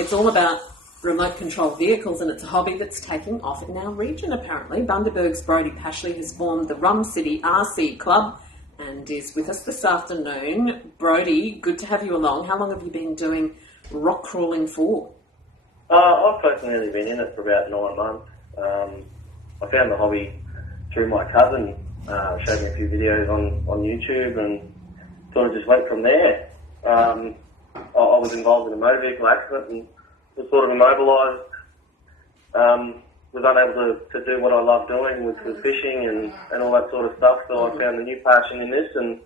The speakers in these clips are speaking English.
It's all about remote control vehicles, and it's a hobby that's taking off in our region apparently. Bundaberg's Brodie Pashley has formed the Rum City RC Club and is with us this afternoon. Brodie, good to have you along. How long have you been doing rock crawling for? I've personally been in it for about 9 months. I found the hobby through my cousin, showed me a few videos on YouTube and sort of just went from there. I was involved in a motor vehicle accident and was sort of immobilised. Was unable to do what I love doing, which was fishing and all that sort of stuff. So I found a new passion in this, and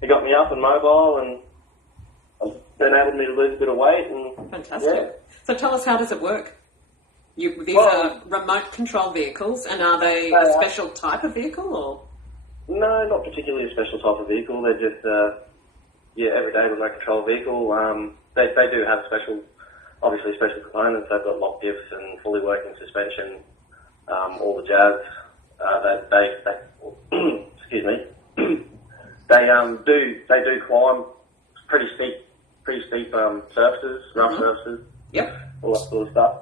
it got me up and mobile, and enabled me to lose a bit of weight. And fantastic. Yeah. So tell us, how does it work? These are remote control vehicles, and are they a special type of vehicle, or? No, not particularly a special type of vehicle. They're just everyday remote control vehicle. They do have special components. They've got lock diffs and fully working suspension, all the jazz. They excuse me. They do climb pretty steep surfaces, rough surfaces. Yep. All that sort of stuff.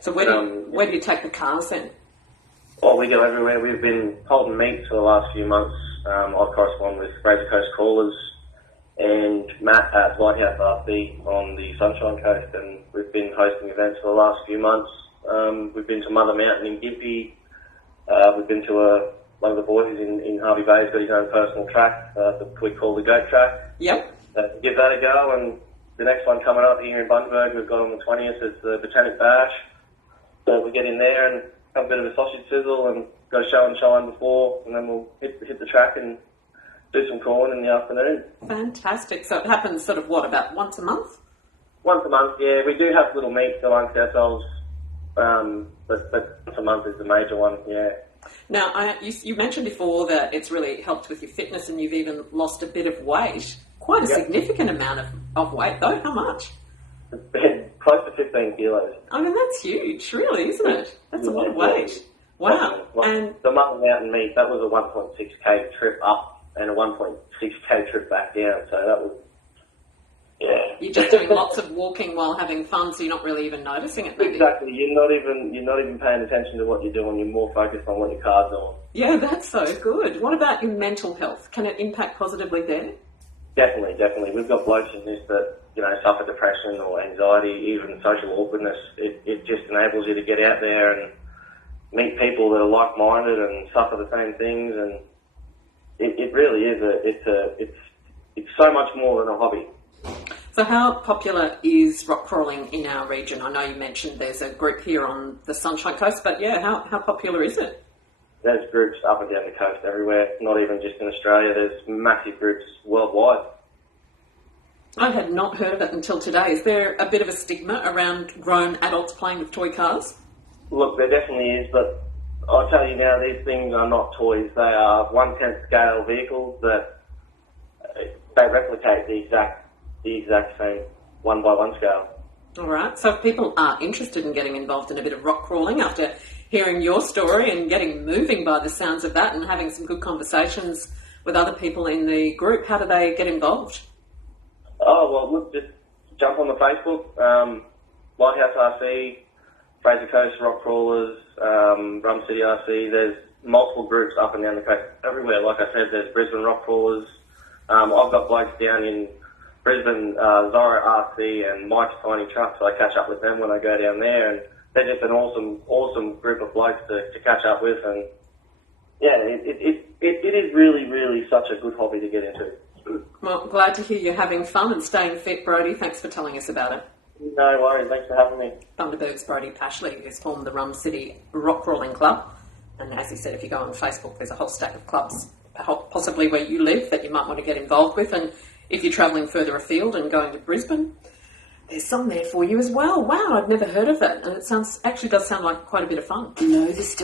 So where do you take the cars then? Well, we go everywhere. We've been holding meets for the last few months. I correspond with Fraser Coast Crawlers and Matt at Lighthouse RC on the Sunshine Coast, and we've been hosting events for the last few months. We've been to Mother Mountain in Gympie. We've been to one of the boys in Harvey Bay has got his own personal track that we call the Goat Track. Yep. Give that a go, and the next one coming up here in Bundaberg, we've got on the 20th, is the Botanic Bash. So we get in there and have a bit of a sausage sizzle and go show and shine before, and then we'll hit the track and do some crawling in the afternoon. Fantastic. So it happens sort of, about once a month? Once a month, yeah. We do have little meets amongst ourselves, but once a month is the major one, yeah. Now, you mentioned before that it's really helped with your fitness, and you've even lost a bit of weight. Quite a significant amount of weight, though. How much? Close to 15 kilos. I mean, that's huge, really, isn't it? That's a lot of weight. Wow. And the Mother Mountain meet, that was a 1.6k trip up and a 1.6k trip back down. So that was, yeah. You're just doing lots of walking while having fun, so you're not really even noticing it, maybe. Exactly. You're not even paying attention to what you're doing. You're more focused on what your car's doing. Yeah, that's so good. What about your mental health? Can it impact positively there? Definitely. We've got blokes in this that, suffer depression or anxiety, even social awkwardness. It just enables you to get out there and meet people that are like-minded and suffer the same things, and it really is it's so much more than a hobby. So how popular is rock crawling in our region? I know you mentioned there's a group here on the Sunshine Coast, but yeah, how popular is it? There's groups up and down the coast everywhere, not even just in Australia. There's massive groups worldwide. I had not heard of it until today. Is there a bit of a stigma around grown adults playing with toy cars? Look, there definitely is, but I'll tell you now, these things are not toys. They are 1/10 scale vehicles that they replicate the exact same 1x1 scale. All right. So if people are interested in getting involved in a bit of rock crawling after hearing your story and getting moving by the sounds of that and having some good conversations with other people in the group, how do they get involved? Oh, well, look, just jump on the Facebook, Lighthouse RC, Fraser Coast Rock Crawlers, Rum City RC. There's multiple groups up and down the coast everywhere. Like I said, there's Brisbane Rock Crawlers. I've got blokes down in Brisbane, Zorro RC and Mike's Tiny Truck, so I catch up with them when I go down there, and they're just an awesome group of blokes to catch up with, and yeah, it is really such a good hobby to get into. Well, glad to hear you're having fun and staying fit, Brodie. Thanks for telling us about it. No worries, thanks for having me. Bundaberg's Brodie Pashley has formed the Rum City Rock Crawling Club, and as he said, if you go on Facebook, there's a whole stack of clubs, possibly where you live, that you might want to get involved with, and if you're travelling further afield and going to Brisbane, there's some there for you as well. Wow, I'd never heard of that, and it actually does sound like quite a bit of fun. Know the story.